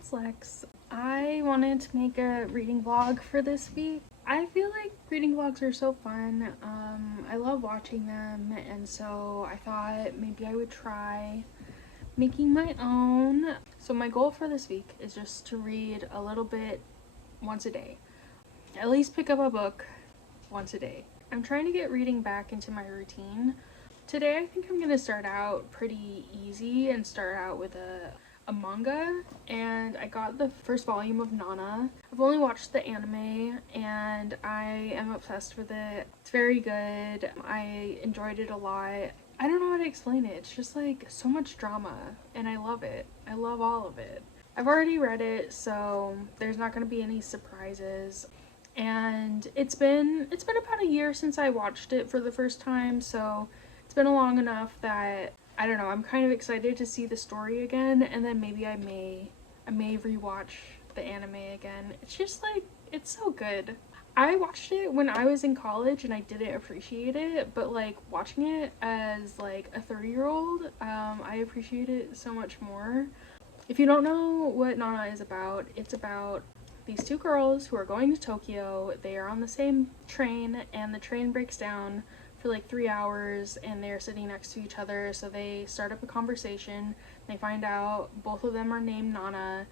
it's Lex. I wanted to make a reading vlog for this week. I feel like reading vlogs are so fun. I love watching them, and so I thought maybe I would try making my own. So my goal for this week is just to read a little bit once a day. At least pick up a book once a day. I'm trying to get reading back into my routine. Today I think I'm going to start out pretty easy and start out with a manga, and I got the first volume of Nana. I've only watched the anime and I am obsessed with it. It's very good. I enjoyed it a lot. I don't know how to explain it. It's just like so much drama and I love it. I love all of it. I've already read it, so there's not going to be any surprises. And it's been about a year since I watched it for the first time, so it's been long enough that I don't know, I'm kind of excited to see the story again, and then maybe I may rewatch the anime again. It's just like, it's so good. I watched it when I was in college and I didn't appreciate it, but like watching it as like a 30-year-old, I appreciate it so much more. If you don't know what Nana is about, it's about these two girls who are going to Tokyo. They are on the same train and the train breaks down for like 3 hours and they're sitting next to each other, so they start up a conversation. They find out both of them are named Nana,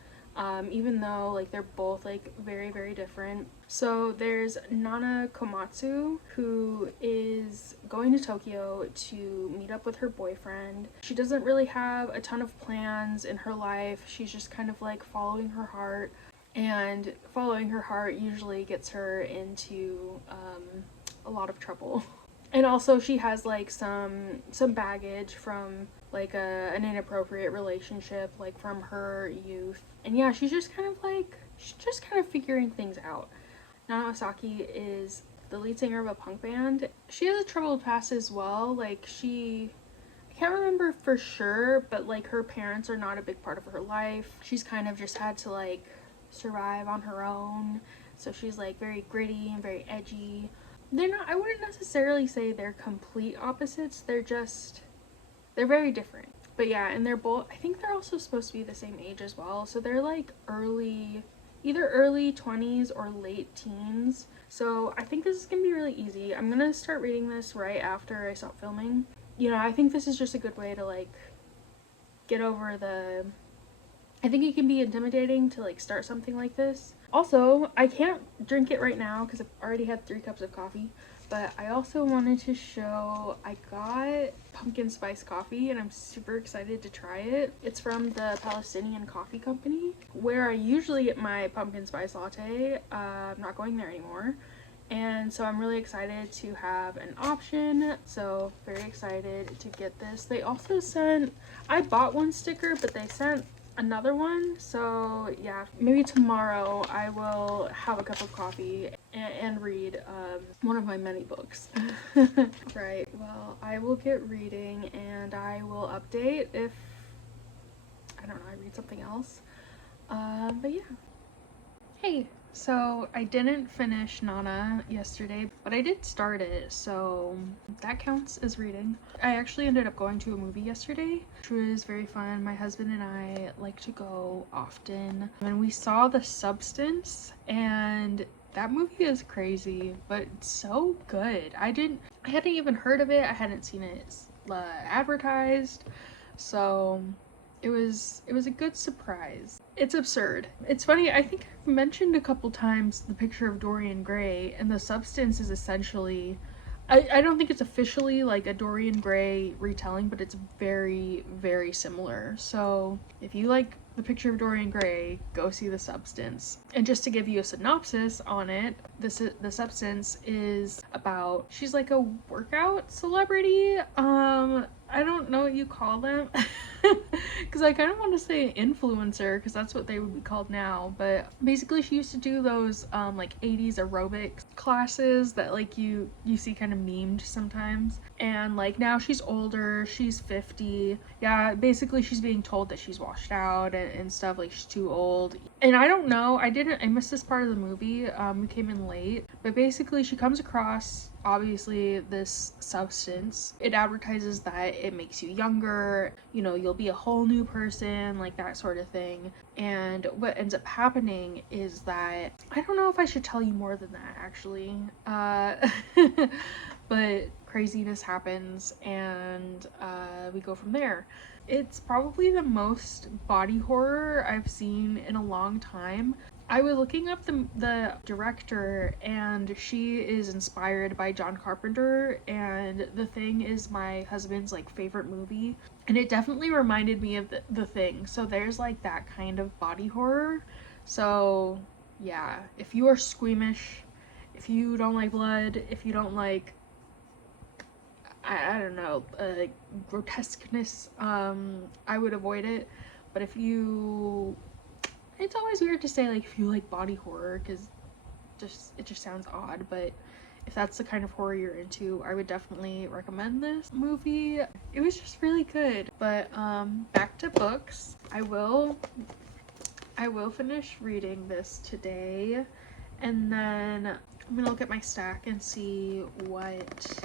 even though like they're both like very, very different. So there's Nana Komatsu, who is going to Tokyo to meet up with her boyfriend. She doesn't really have a ton of plans in her life. She's just kind of like following her heart, and following her heart usually gets her into a lot of trouble. And also she has like some baggage from like an inappropriate relationship, like from her youth. And yeah, she's just kind of figuring things out. Nana Osaki is the lead singer of a punk band. She has a troubled past as well. Like I can't remember for sure, but like her parents are not a big part of her life. She's kind of just had to like survive on her own. So she's like very gritty and very edgy. I wouldn't necessarily say they're complete opposites, they're very different. But yeah, and I think they're also supposed to be the same age as well, so they're like either early 20s or late teens. So I think this is gonna be really easy. I'm gonna start reading this right after I stop filming. You know, I think this is just a good way to like get over I think it can be intimidating to like start something like this. Also, I can't drink it right now because I've already had 3 cups of coffee, but I also wanted to show I got pumpkin spice coffee and I'm super excited to try it. It's from the Palestinian Coffee Company, where I usually get my pumpkin spice latte. I'm not going there anymore. And so I'm really excited to have an option. So very excited to get this. They also I bought one sticker, but they sent another one. So yeah, maybe tomorrow I will have a cup of coffee and read one of my many books. Right, well, I will get reading and I will update if, I don't know, I read something else. But yeah. Hey, so I didn't finish Nana yesterday, but I did start it, so that counts as reading. I actually ended up going to a movie yesterday, which was very fun. My husband and I like to go often, and we saw The Substance, and that movie is crazy, but it's so good. I hadn't even heard of it. I hadn't seen it advertised, so it was a good surprise. It's absurd. It's funny, I think I've mentioned a couple times the picture of Dorian Gray, and The Substance is essentially, I don't think it's officially like a Dorian Gray retelling, but it's very, very similar. So if you like the picture of Dorian Gray, go see The Substance. And just to give you a synopsis on it, The Substance is about, she's like a workout celebrity. I don't know what you call them, because I kind of want to say influencer, because that's what they would be called now. But basically she used to do those like 80s aerobics classes that like you see kind of memed sometimes, and like now she's older, she's 50. Yeah, basically she's being told that she's washed out and stuff, like she's too old. And I don't know, I missed this part of the movie, we came in late, but basically she comes across obviously this substance. It advertises that it makes you younger, you know, you'll be a whole new person, like that sort of thing. And what ends up happening is that, I don't know if I should tell you more than that actually, but craziness happens, and we go from there. It's probably the most body horror I've seen in a long time. I was looking up the director, and she is inspired by John Carpenter, and The Thing is my husband's like favorite movie, and it definitely reminded me of the Thing. So there's like that kind of body horror. So yeah, if you are squeamish, if you don't like blood, if you don't like, I don't know, grotesqueness, I would avoid it. But if you, it's always weird to say like if you like body horror, because it just sounds odd, but if that's the kind of horror you're into, I would definitely recommend this movie. It was just really good. But back to books. I will finish reading this today, and then I'm gonna look at my stack and see what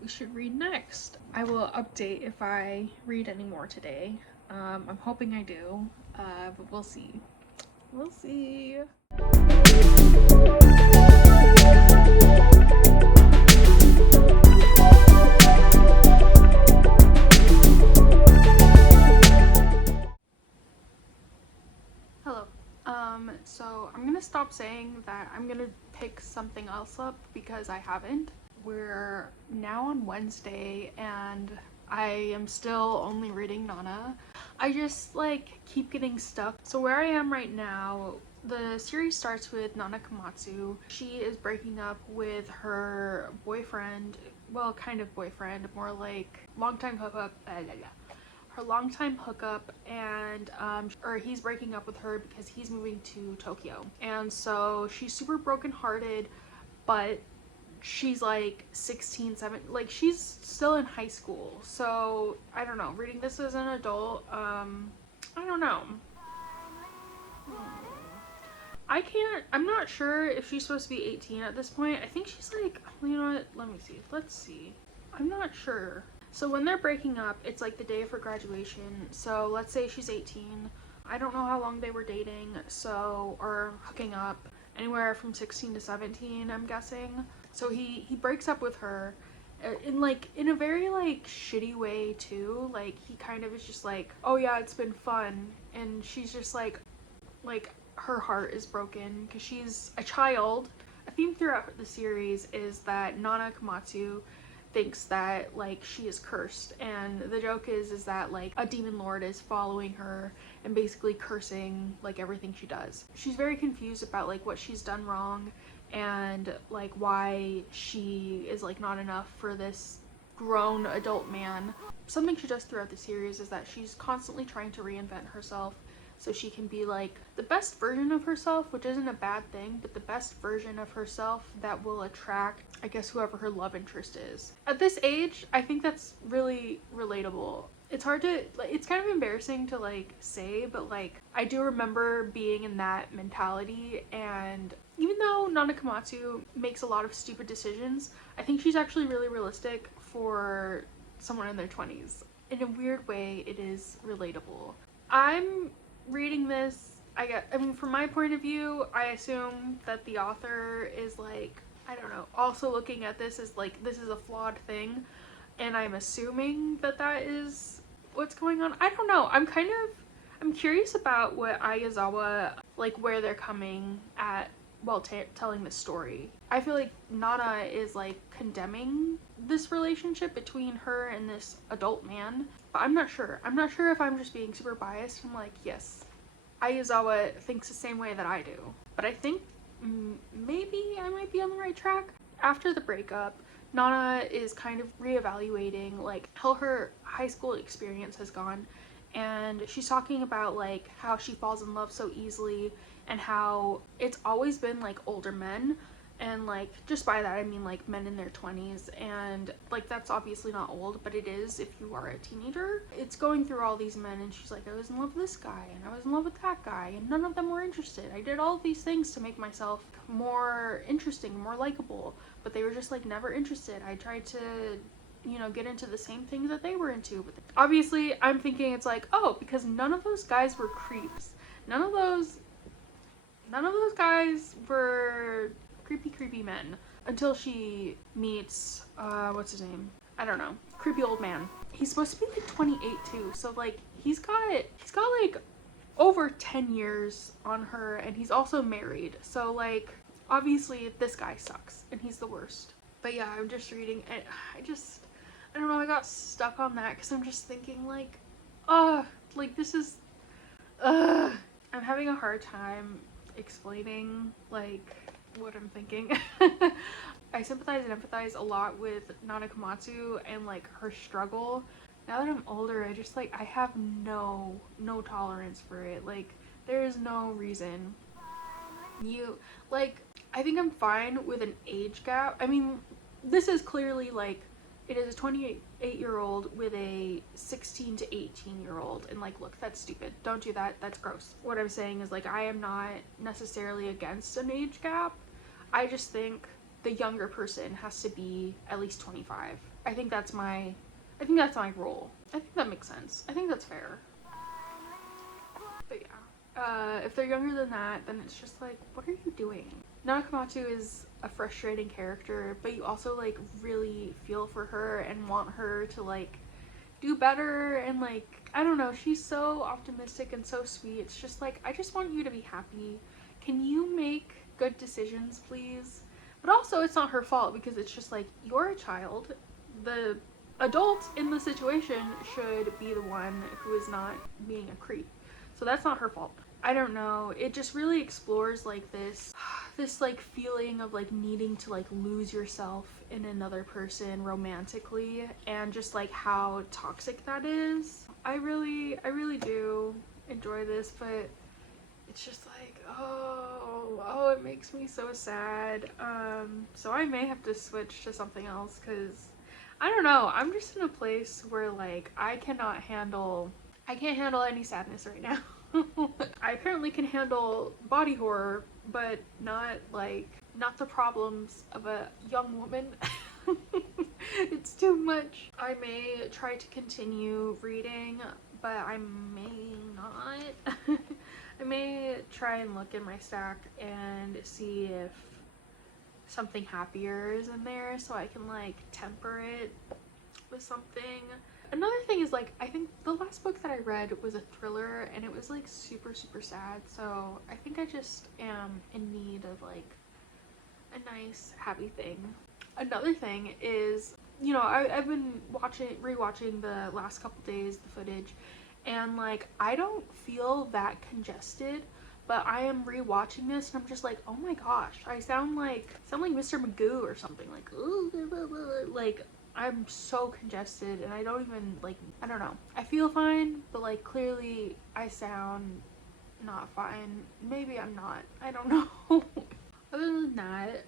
we should read next. I will update if I read any more today. I'm hoping I do, but we'll see. We'll see. Hello. So I'm gonna stop saying that I'm gonna pick something else up because I haven't. We're now on Wednesday and I am still only reading Nana. I just like keep getting stuck. So where I am right now, the series starts with Nana Komatsu. She is breaking up with her boyfriend, well, kind of boyfriend, more like longtime hookup, her longtime hookup, and or he's breaking up with her because he's moving to Tokyo. And so she's super brokenhearted, but she's like 16, 17, like she's still in high school. So I don't know, reading this as an adult, I don't know. I'm not sure if she's supposed to be 18 at this point. I think she's like, you know what, let me see, let's see. I'm not sure. So when they're breaking up, it's like the day of her graduation. So let's say she's 18. I don't know how long they were dating, so, or hooking up, anywhere from 16 to 17, I'm guessing. So he breaks up with her in a very like shitty way too. Like he kind of is just like, oh yeah, it's been fun, and she's just like her heart is broken because she's a child. A theme throughout the series is that Nana Komatsu thinks that like she is cursed, and the joke is that like a demon lord is following her and basically cursing like everything she does. She's very confused about like what she's done wrong and like why she is like not enough for this grown adult man. Something she does throughout the series is that she's constantly trying to reinvent herself so she can be like the best version of herself, which isn't a bad thing, but the best version of herself that will attract, I guess, whoever her love interest is. At this age, I think that's really relatable. It's hard to, like, it's kind of embarrassing to like say, but like I do remember being in that mentality, and even though Nana Komatsu makes a lot of stupid decisions, I think she's actually really realistic for someone in their 20s. In a weird way, it is relatable. I'm reading this, I mean, from my point of view, I assume that the author is like, I don't know, also looking at this as like, this is a flawed thing, and I'm assuming that that is what's going on. I don't know. I'm curious about what Yazawa, like where they're coming at while telling this story. I feel like Nana is like condemning this relationship between her and this adult man, but I'm not sure. I'm not sure if I'm just being super biased. I'm like, yes, Yazawa thinks the same way that I do, but I think maybe I might be on the right track. After the breakup, Nana is kind of reevaluating like how her high school experience has gone, and she's talking about like how she falls in love so easily and how it's always been like older men, And like, just by that I mean like men in their 20s, and like that's obviously not old, but it is if you are a teenager. It's going through all these men, and she's like, I was in love with this guy and I was in love with that guy, and none of them were interested. I did all these things to make myself more interesting, more likable, but they were just like never interested. I tried to, you know, get into the same things that they were into, but obviously I'm thinking it's like, oh, because none of those guys were creeps. None of those guys were creepy men, until she meets what's his name, I don't know, creepy old man. He's supposed to be like 28 too, so like he's got like over 10 years on her, and he's also married, so like obviously this guy sucks and he's the worst. But yeah, I'm just reading and I don't know, I got stuck on that because I'm just thinking like, like this is I'm having a hard time explaining like what I'm thinking. I sympathize and empathize a lot with Nana Komatsu and like her struggle. Now that I'm older, I just like, I have no tolerance for it. Like, there is no reason. You like, I think I'm fine with an age gap. I mean, this is clearly like, it is a 28-year-old with a 16 to 18-year-old, and like, look, that's stupid. Don't do that. That's gross. What I'm saying is like, I am not necessarily against an age gap. I just think the younger person has to be at least 25. I think that's my rule. I think that makes sense. I think that's fair. But yeah, if they're younger than that, then it's just like, what are you doing? Nanakomatsu is a frustrating character, but you also like really feel for her and want her to like do better, and like, I don't know, she's so optimistic and so sweet. It's just like, I just want you to be happy. Can you make good decisions, please? But also, it's not her fault, because it's just like, you're a child. The adult in the situation should be the one who is not being a creep, so that's not her fault. I don't know, it just really explores like this like feeling of like needing to like lose yourself in another person romantically, and just like how toxic that is. I really do enjoy this, but it's just like, oh, it makes me so sad. So I may have to switch to something else, because I don't know, I'm just in a place where like I can't handle any sadness right now. I apparently can handle body horror, but not the problems of a young woman. It's too much. I may try to continue reading, but I may not. I may try and look in my stack and see if something happier is in there, so I can like temper it with something. Another thing is like, I think the last book that I read was a thriller, and it was like super sad, so I think I just am in need of like a nice happy thing. Another thing is, you know, I've been rewatching the last couple days the footage, and like, I don't feel that congested, but I am rewatching this and I'm just like, oh my gosh, I sound like Mr. Magoo or something, like, ooh, like, I'm so congested, and I don't even like, I don't know, I feel fine, but like clearly I sound not fine. Maybe I'm not, I don't know. Other than that,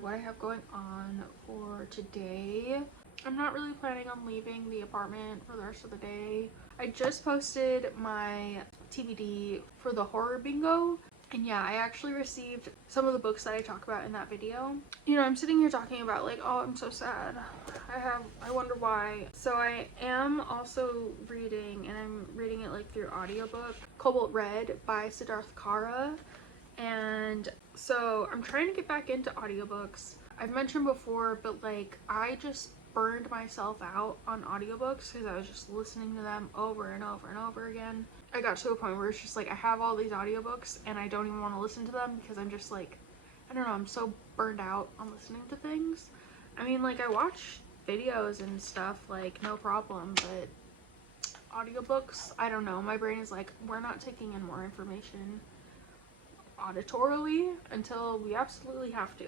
what I have going on for today, I'm not really planning on leaving the apartment for the rest of the day. I just posted my TBD for the horror bingo, and yeah, I actually received some of the books that I talk about in that video. You know, I'm sitting here talking about like, oh, I'm so sad. I wonder why. So I am also reading, and I'm reading it like through audiobook, Cobalt Red by Siddarth. And so I'm trying to get back into audiobooks. I've mentioned before, but like, I just burned myself out on audiobooks because I was just listening to them over and over and over again. I got to a point where it's just like, I have all these audiobooks and I don't even want to listen to them because I'm just like, I don't know, I'm so burned out on listening to things. I mean, like, I watch videos and stuff, like, no problem, but audiobooks, I don't know, my brain is like, we're not taking in more information auditorily until we absolutely have to.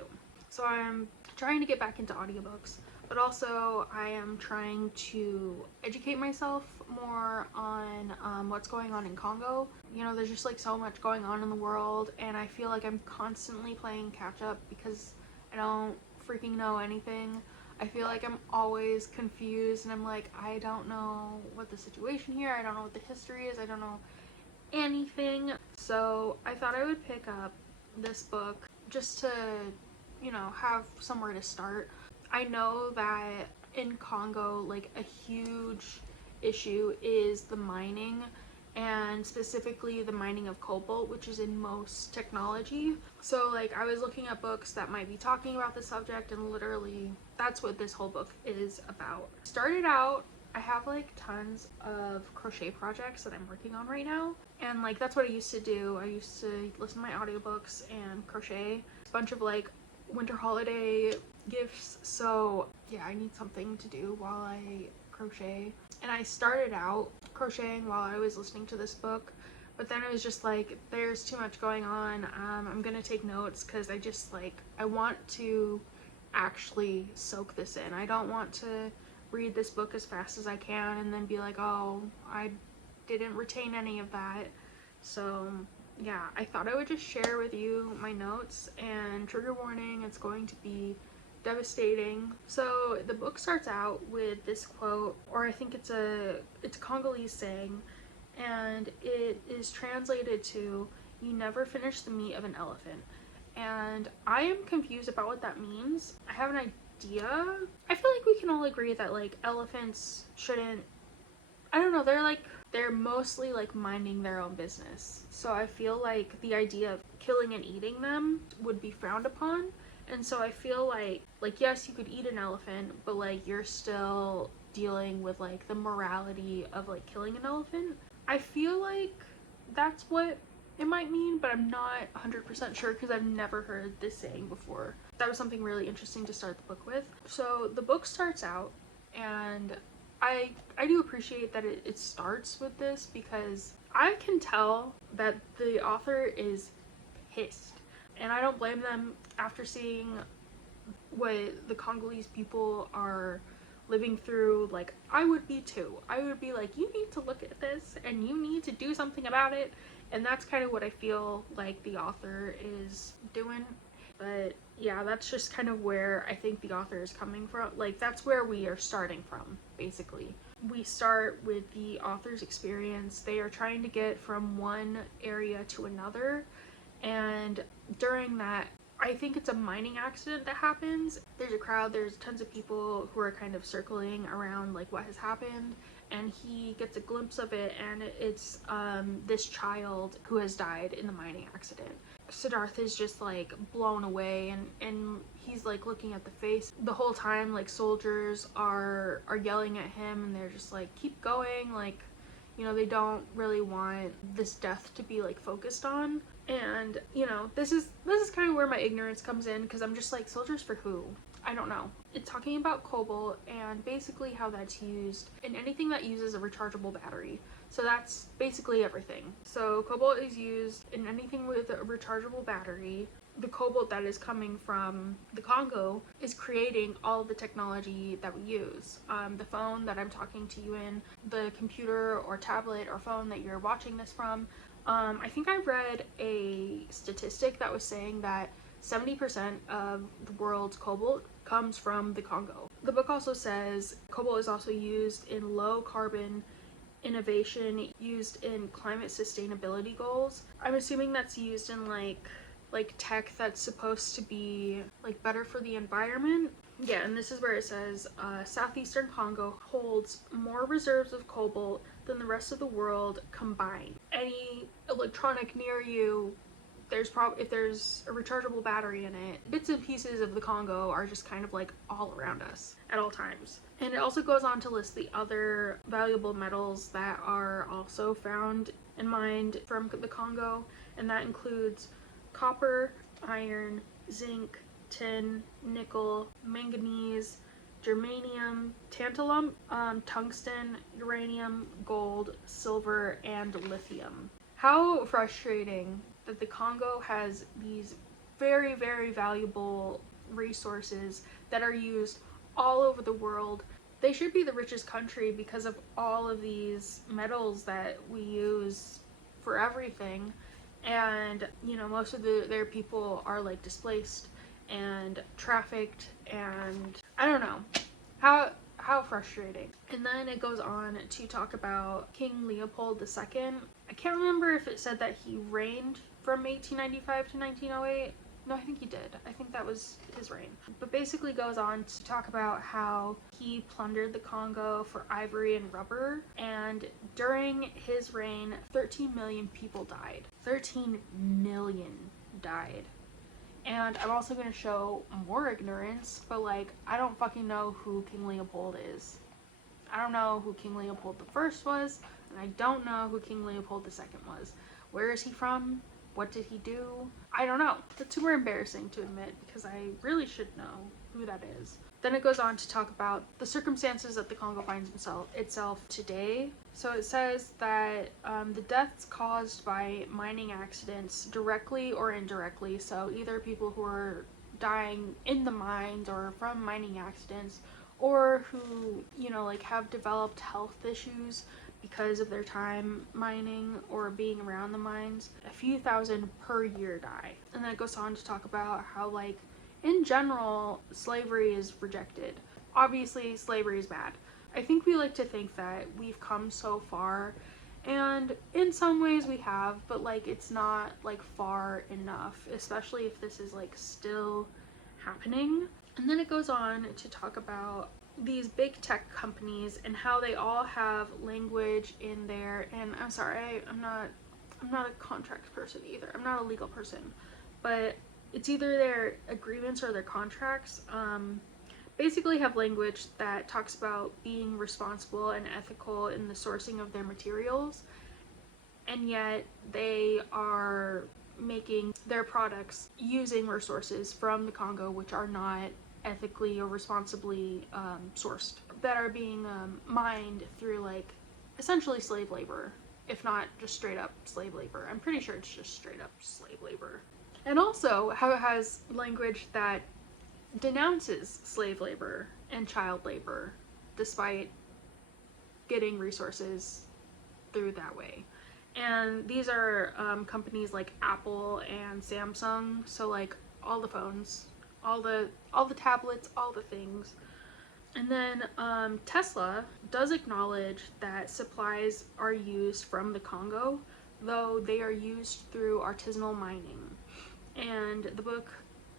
So I'm trying to get back into audiobooks, but also I am trying to educate myself more on what's going on in Congo. You know, there's just like so much going on in the world, and I feel like I'm constantly playing catch up because I don't freaking know anything. I feel like I'm always confused and I'm like, I don't know what the situation here, I don't know what the history is, I don't know anything. So I thought I would pick up this book just to, you know, have somewhere to start. I know that in Congo, like, a huge issue is the mining, and specifically the mining of cobalt, which is in most technology. So like, I was looking at books that might be talking about the subject, and literally that's what this whole book is about. Started out, I have like tons of crochet projects that I'm working on right now, and like that's what I used to do. I used to listen to my audiobooks and crochet a bunch of like winter holiday gifts. So yeah, I need something to do while I crochet, and I started out crocheting while I was listening to this book, but then it was just like, there's too much going on. I'm gonna take notes because I just like, I want to actually soak this in. I don't want to read this book as fast as I can and then be like, oh, I didn't retain any of that. So yeah, I thought I would just share with you my notes, and trigger warning, it's going to be devastating. So the book starts out with this quote, or I think it's a Congolese saying, and it is translated to, "You never finish the meat of an elephant." And I am confused about what that means. I have an idea. I feel like we can all agree that like elephants shouldn't, I don't know, they're mostly like minding their own business. So I feel like the idea of killing and eating them would be frowned upon. And so I feel like yes, you could eat an elephant, but like you're still dealing with like the morality of like killing an elephant. I feel like that's what it might mean, but I'm not 100% sure because I've never heard this saying before. That was something really interesting to start the book with. So the book starts out, and I do appreciate that it starts with this, because I can tell that the author is pissed, and I don't blame them after seeing what the Congolese people are living through. Like, I would be too. I would be like, you need to look at this and you need to do something about it. And that's kind of what I feel like the author is doing. But yeah, that's just kind of where I think the author is coming from. Like, that's where we are starting from, basically. We start with the author's experience. They are trying to get from one area to another, and during that, I think it's a mining accident that happens. There's a crowd, there's tons of people who are kind of circling around like what has happened, and he gets a glimpse of it, and it's this child who has died in the mining accident. Siddarth is just like blown away, and he's like looking at the face the whole time. Like, soldiers are yelling at him, and they're just like, keep going, like, you know, they don't really want this death to be like focused on. And you know, this is kind of where my ignorance comes in, because I'm just like, soldiers for who? I don't know. It's talking about cobalt and basically how that's used in anything that uses a rechargeable battery. So that's basically everything. So cobalt is used in anything with a rechargeable battery. The cobalt that is coming from the Congo is creating all the technology that we use. The phone that I'm talking to you in, the computer or tablet or phone that you're watching this from. I think I read a statistic that was saying that 70% of the world's cobalt comes from the Congo. The book also says cobalt is also used in low carbon innovation, used in climate sustainability goals. I'm assuming that's used in like tech that's supposed to be like better for the environment. Yeah, and this is where it says southeastern Congo holds more reserves of cobalt than the rest of the world combined. Any electronic near you, if there's a rechargeable battery in it, bits and pieces of the Congo are just kind of like all around us at all times. And it also goes on to list the other valuable metals that are also found and mined from the Congo, and that includes copper, iron, zinc, tin, nickel, manganese, germanium, tantalum, tungsten, uranium, gold, silver, and lithium. How frustrating that the Congo has these very, very valuable resources that are used all over the world. They should be the richest country because of all of these metals that we use for everything. And you know, most of their people are like displaced, and trafficked, and I don't know. How frustrating. And then it goes on to talk about King Leopold II. I can't remember if it said that he reigned from 1895 to 1908. No, I think he did. I think that was his reign. But basically goes on to talk about how he plundered the Congo for ivory and rubber. And during his reign, 13 million people died. 13 million died. And I'm also going to show more ignorance, but like, I don't fucking know who King Leopold is. I don't know who King Leopold I was, and I don't know who King Leopold II was. Where is he from? What did he do? I don't know. That's super embarrassing to admit because I really should know who that is. Then it goes on to talk about the circumstances that the Congo finds itself today. So it says that the deaths caused by mining accidents, directly or indirectly, so either people who are dying in the mines or from mining accidents, or who, you know, like have developed health issues because of their time mining or being around the mines, a few thousand per year die. And then it goes on to talk about how, like, in general, slavery is rejected. Obviously, slavery is bad. I think we like to think that we've come so far, and in some ways we have, but like, it's not like far enough, especially if this is like still happening. And then it goes on to talk about these big tech companies and how they all have language in there. And I'm sorry, I'm not a contract person either. I'm not a legal person, but it's either their agreements or their contracts. Basically have language that talks about being responsible and ethical in the sourcing of their materials, and yet they are making their products using resources from the Congo which are not ethically or responsibly sourced, that are being mined through like essentially slave labor, if not just straight up slave labor. I'm pretty sure it's just straight up slave labor. And also how it has language that denounces slave labor and child labor despite getting resources through that way. And these are companies like Apple and Samsung, so like all the phones, all the tablets, all the things. And then Tesla does acknowledge that supplies are used from the Congo, though they are used through artisanal mining. And the book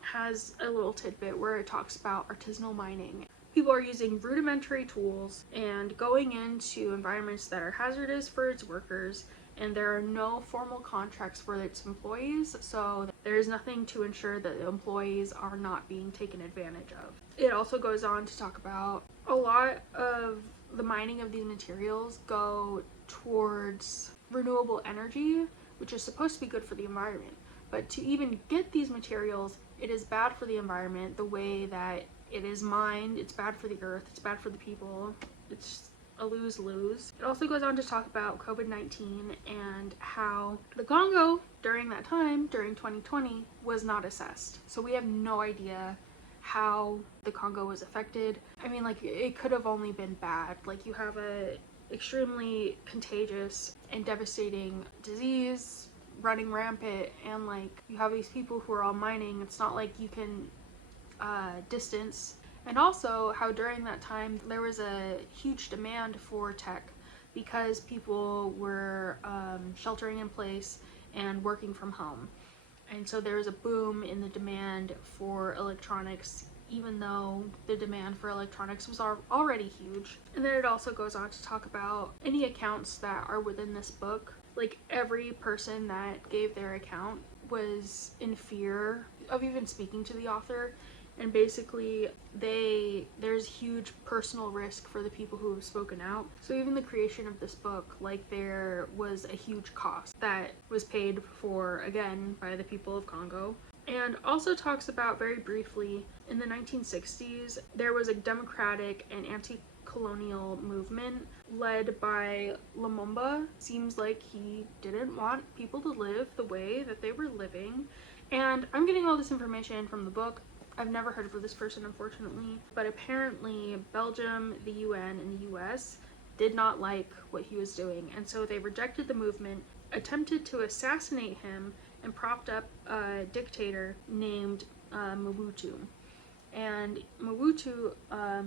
has a little tidbit where it talks about artisanal mining. People are using rudimentary tools and going into environments that are hazardous for its workers, and there are no formal contracts for its employees, so there is nothing to ensure that the employees are not being taken advantage of. It also goes on to talk about a lot of the mining of these materials go towards renewable energy, which is supposed to be good for the environment. But to even get these materials, it is bad for the environment the way that it is mined. It's bad for the earth, it's bad for the people. It's a lose-lose. It also goes on to talk about COVID-19 and how the Congo during that time, during 2020, was not assessed. So we have no idea how the Congo was affected. I mean, like, it could have only been bad. Like, you have a extremely contagious and devastating disease running rampant, and like, you have these people who are all mining. It's not like you can distance. And also how during that time there was a huge demand for tech because people were sheltering in place and working from home, and so there was a boom in the demand for electronics, even though the demand for electronics was already huge. And then it also goes on to talk about any accounts that are within this book. Like, every person that gave their account was in fear of even speaking to the author, and basically there's huge personal risk for the people who have spoken out. So even the creation of this book, like, there was a huge cost that was paid for, again, by the people of Congo. And also talks about, very briefly, in the 1960s there was a democratic and anti-colonial movement led by Lumumba. Seems like he didn't want people to live the way that they were living. And I'm getting all this information from the book. I've never heard of this person, unfortunately, but apparently Belgium, the UN, and the US did not like what he was doing, and so they rejected the movement, attempted to assassinate him, and propped up a dictator named Mobutu. And Mobutu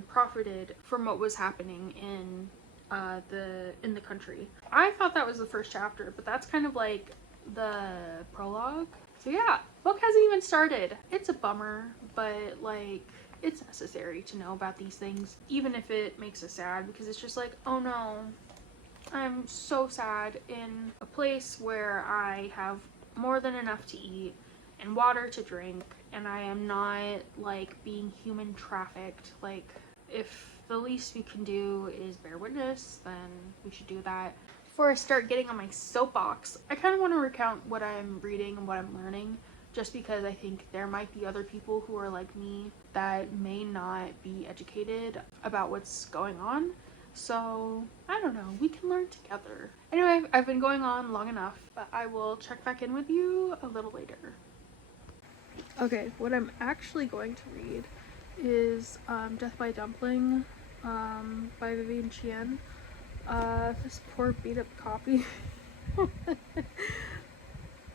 profited from what was happening in the country. I thought that was the first chapter, but that's kind of like the prologue. So yeah, book hasn't even started. It's a bummer, but like it's necessary to know about these things, even if it makes us sad, because it's just like, oh no, I'm so sad in a place where I have more than enough to eat and water to drink, and I am not like being human trafficked. Like, if the least we can do is bear witness, then we should do that. Before I start getting on my soapbox, I kind of want to recount what I'm reading and what I'm learning, just because I think there might be other people who are like me that may not be educated about what's going on. So, I don't know, we can learn together. Anyway, I've been going on long enough, but I will check back in with you a little later. Okay, what I'm actually going to read is Death by Dumpling by Vivian Chien. This poor beat up copy.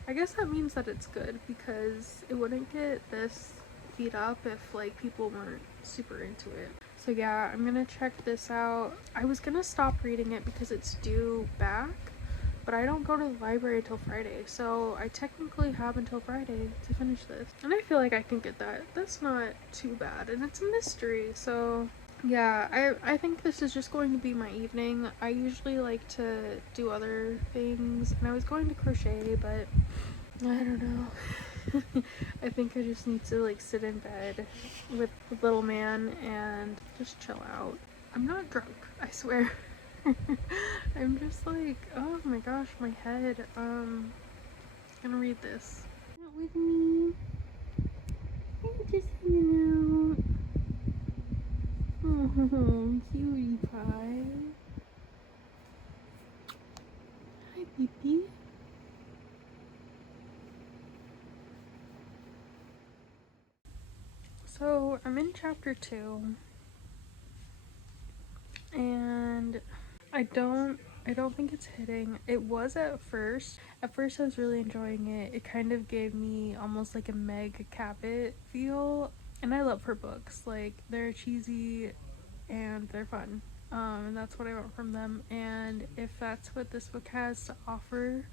I guess that means that it's good, because it wouldn't get this beat up if like people weren't super into it. So yeah, I'm gonna check this out. I was gonna stop reading it because it's due back, but I don't go to the library until Friday, so I technically have until Friday to finish this. And I feel like I can get that. That's not too bad, and it's a mystery, so yeah, I think this is just going to be my evening. I usually like to do other things, and I was going to crochet, but I don't know. I think I just need to like sit in bed with the little man and just chill out. I'm not drunk, I swear. I'm just like, oh my gosh, my head. Gonna read this. Not with me. I'm just hanging out. Oh, cutie pie. Hi, Pee-Pee. So I'm in chapter 2, and I don't think it's hitting. It was at first. At first I was really enjoying it. It kind of gave me almost like a Meg Cabot feel, and I love her books. Like, they're cheesy and they're fun. And that's what I want from them, and if that's what this book has to offer,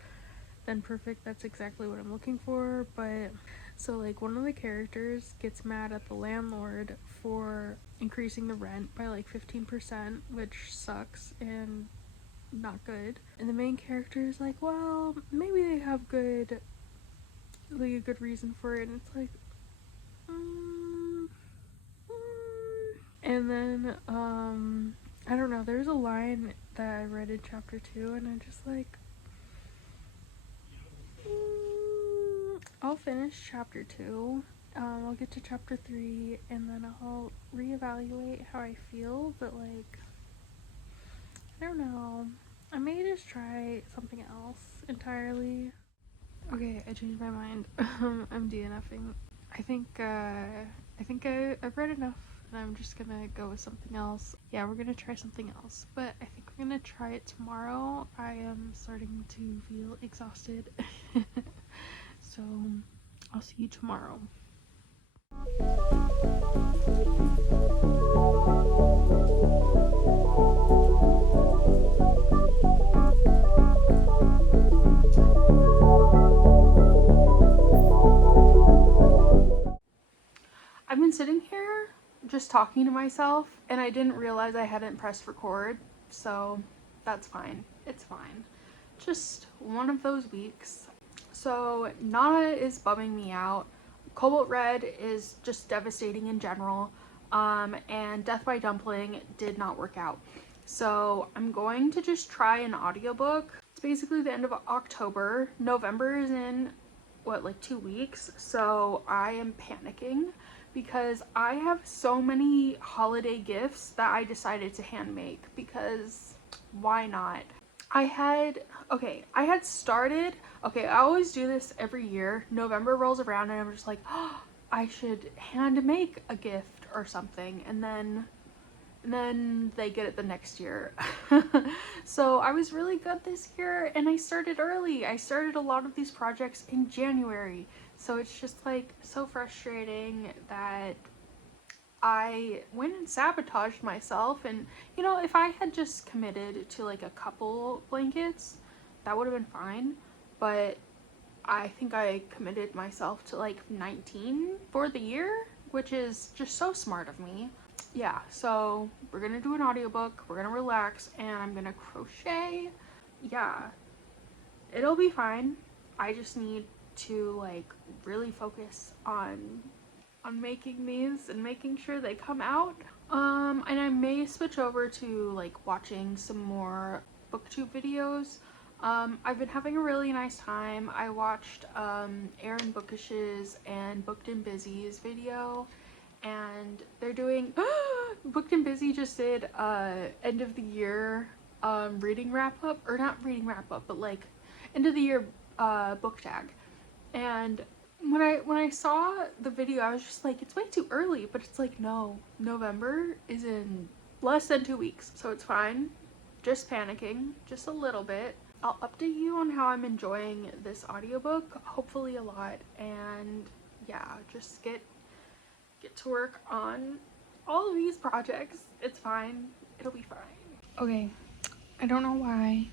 then perfect. That's exactly what I'm looking for. But so like one of the characters gets mad at the landlord for increasing the rent by like 15%, which sucks and not good. And the main character is like, well, maybe they have like a good reason for it, and it's like and then I don't know, there's a line that I read in chapter 2, and I'm just like, I'll finish chapter 2, I'll get to chapter 3, and then I'll reevaluate how I feel, but like, I don't know, I may just try something else entirely. Okay, I changed my mind. I'm DNFing. I think I've read enough, and I'm just gonna go with something else. Yeah, we're gonna try something else, but I think we're gonna try it tomorrow. I am starting to feel exhausted. So I'll see you tomorrow. I've been sitting here just talking to myself, and I didn't realize I hadn't pressed record, so that's fine. It's fine. Just one of those weeks. So Nana is bumming me out. Cobalt Red is just devastating in general, and Death by Dumpling did not work out. So I'm going to just try an audiobook. It's basically the end of October. November is in, what, like 2 weeks? So I am panicking because I have so many holiday gifts that I decided to hand make, because why not? I had started, I always do this every year. November rolls around and I'm just like, oh, I should hand make a gift or something, and then they get it the next year. So I was really good this year, and I started early. I started a lot of these projects in January. So it's just like so frustrating that I went and sabotaged myself. And you know, if I had just committed to like a couple blankets, that would have been fine, but I think I committed myself to like 19 for the year, which is just so smart of me. Yeah, so we're gonna do an audiobook, we're gonna relax, and I'm gonna crochet. Yeah, it'll be fine. I just need to like really focus on making these and making sure they come out. And I may switch over to like watching some more booktube videos. I've been having a really nice time. I watched Aaron Bookish's and Booked and Busy's video, and they're doing Booked and Busy just did end of the year reading wrap up, or not reading wrap up, but like end of the year book tag. And when I saw the video, I was just like, it's way too early, but it's like, no, November is in less than 2 weeks, so it's fine. Just panicking, just a little bit. I'll update you on how I'm enjoying this audiobook, hopefully a lot, and yeah, just get to work on all of these projects. It's fine, it'll be fine. Okay, I don't know why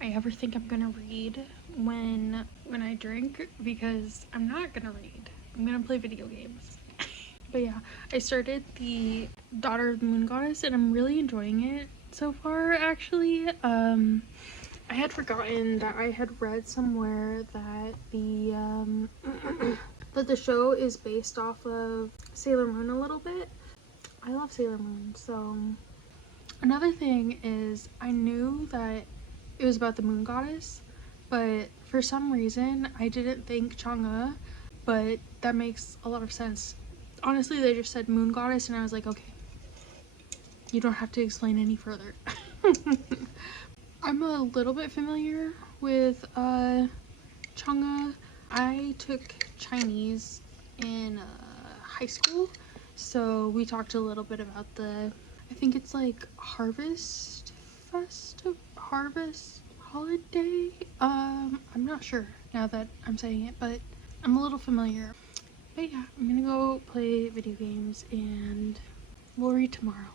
I ever think I'm gonna read when I drink, because I'm not gonna read. I'm gonna play video games. But yeah, I started the Daughter of the Moon Goddess and I'm really enjoying it so far, actually. I had forgotten that I had read somewhere that that the show is based off of Sailor Moon a little bit. I love Sailor Moon. So another thing is, I knew that it was about the moon goddess, but for some reason I didn't think Chang'e, but that makes a lot of sense. Honestly, they just said moon goddess and I was like, okay, you don't have to explain any further. I'm a little bit familiar with Chang'e. I took Chinese in high school, so we talked a little bit about I think it's like harvest holiday. I'm not sure now that I'm saying it, but I'm a little familiar. But yeah, I'm gonna go play video games and we'll read tomorrow.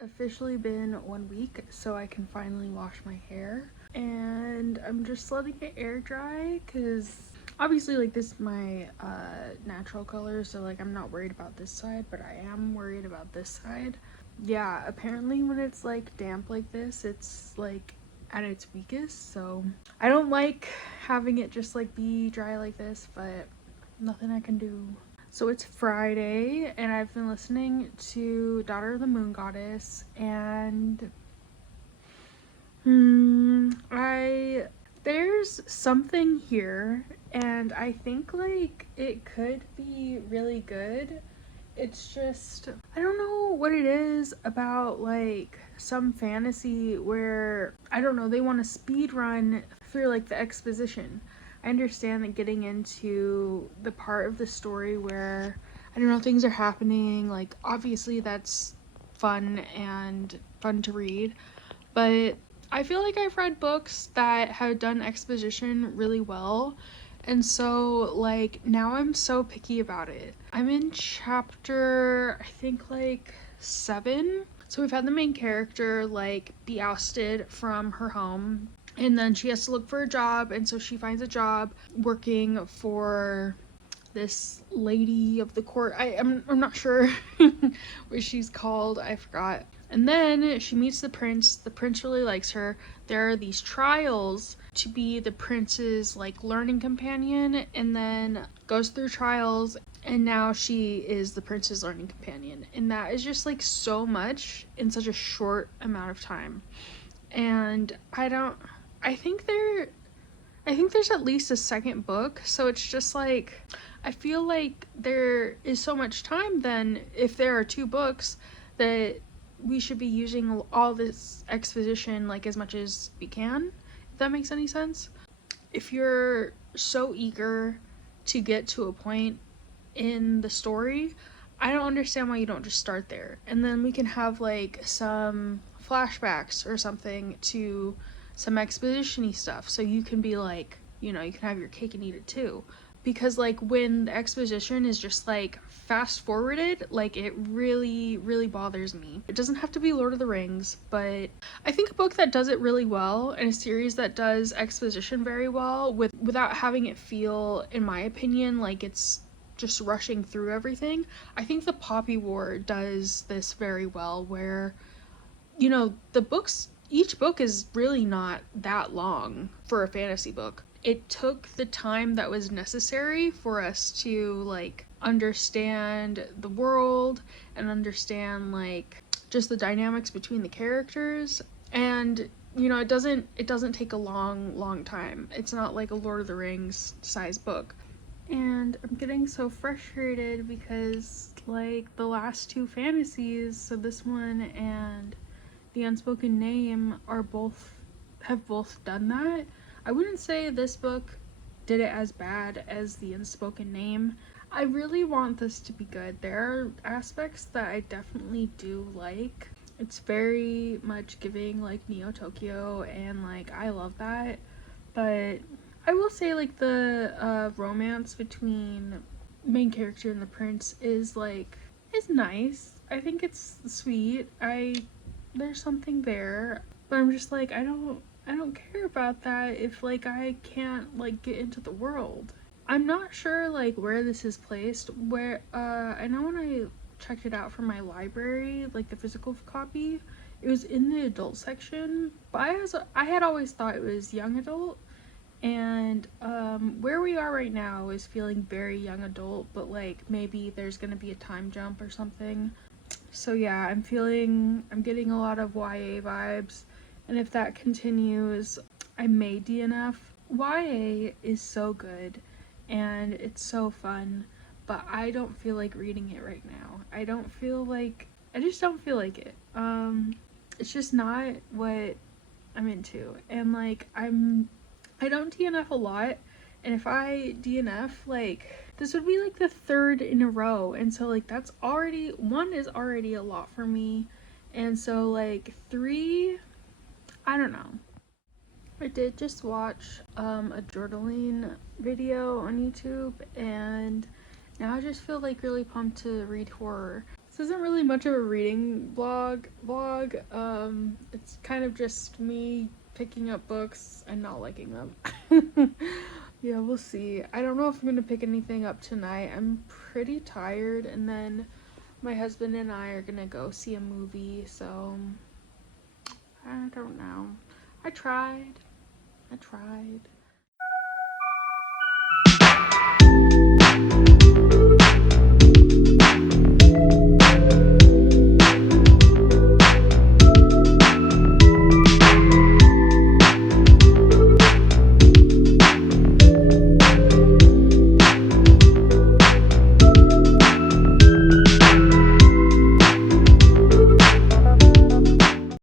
Officially been 1 week, so I can finally wash my hair, and I'm just letting it air dry because obviously like this is my natural color, so like I'm not worried about this side, but I am worried about this side. Yeah, apparently when it's like damp like this, it's like at its weakest, so I don't like having it just like be dry like this, but nothing I can do. So it's Friday, and I've been listening to Daughter of the Moon Goddess, and there's something here, and I think like it could be really good. It's just, I don't know what it is about like some fantasy where, I don't know, they want to speed run through like the exposition. I understand that getting into the part of the story where, I don't know, things are happening, like obviously that's fun and fun to read, but I feel like I've read books that have done exposition really well, and so like now I'm so picky about it. I'm in chapter, I think like 7. So we've had the main character like be ousted from her home, and then she has to look for a job, and so she finds a job working for this lady of the court. I'm not sure what she's called, I forgot. And then she meets the prince. The prince really likes her. There are these trials to be the prince's like learning companion, and then goes through trials, and now she is the prince's learning companion. And that is just like so much in such a short amount of time. And I think there's at least a second book, so it's just like, I feel like there is so much time then, if there are 2 books, that we should be using all this exposition like as much as we can, if that makes any sense. If you're so eager to get to a point in the story, I don't understand why you don't just start there, and then we can have like some flashbacks or something to some exposition-y stuff, so you can be like, you know, you can have your cake and eat it too. Because like when the exposition is just like fast forwarded, like it really, really bothers me. It doesn't have to be Lord of the Rings, but I think a book that does it really well, and a series that does exposition very well without having it feel, in my opinion, like it's just rushing through everything. I think the Poppy War does this very well, where, you know, each book is really not that long for a fantasy book. It took the time that was necessary for us to like understand the world and understand like just the dynamics between the characters, and you know, it doesn't take a long time. It's not like a Lord of the Rings size book. And I'm getting so frustrated because like the last 2 fantasies, so this one and The Unspoken Name, have both done that. I wouldn't say this book did it as bad as The Unspoken Name. I really want this to be good. There are aspects that I definitely do like. It's very much giving like Neo Tokyo, and like I love that. But I will say like the romance between the main character and the prince is nice. I think it's sweet. There's something there, but I'm just like, I don't care about that if like I can't like get into the world. I'm not sure like where this is placed. Where I know when I checked it out from my library, like the physical copy, it was in the adult section, but I had always thought it was young adult, and where we are right now is feeling very young adult, but like maybe there's gonna be a time jump or something. So yeah, I'm getting a lot of YA vibes, and if that continues, I may DNF. YA is so good, and it's so fun, but I don't feel like reading it right now. I just don't feel like it. It's just not what I'm into, and like I don't DNF a lot, and if I DNF, like, this would be like the 3rd in a row, and so like that's already, 1 is already a lot for me, and so like 3, I don't know. I did just watch a journaling video on YouTube, and now I just feel like really pumped to read horror. This isn't really much of a reading vlog. It's kind of just me picking up books and not liking them. Yeah, we'll see. I don't know if I'm gonna pick anything up tonight. I'm pretty tired, and then my husband and I are gonna go see a movie, so I don't know. I tried.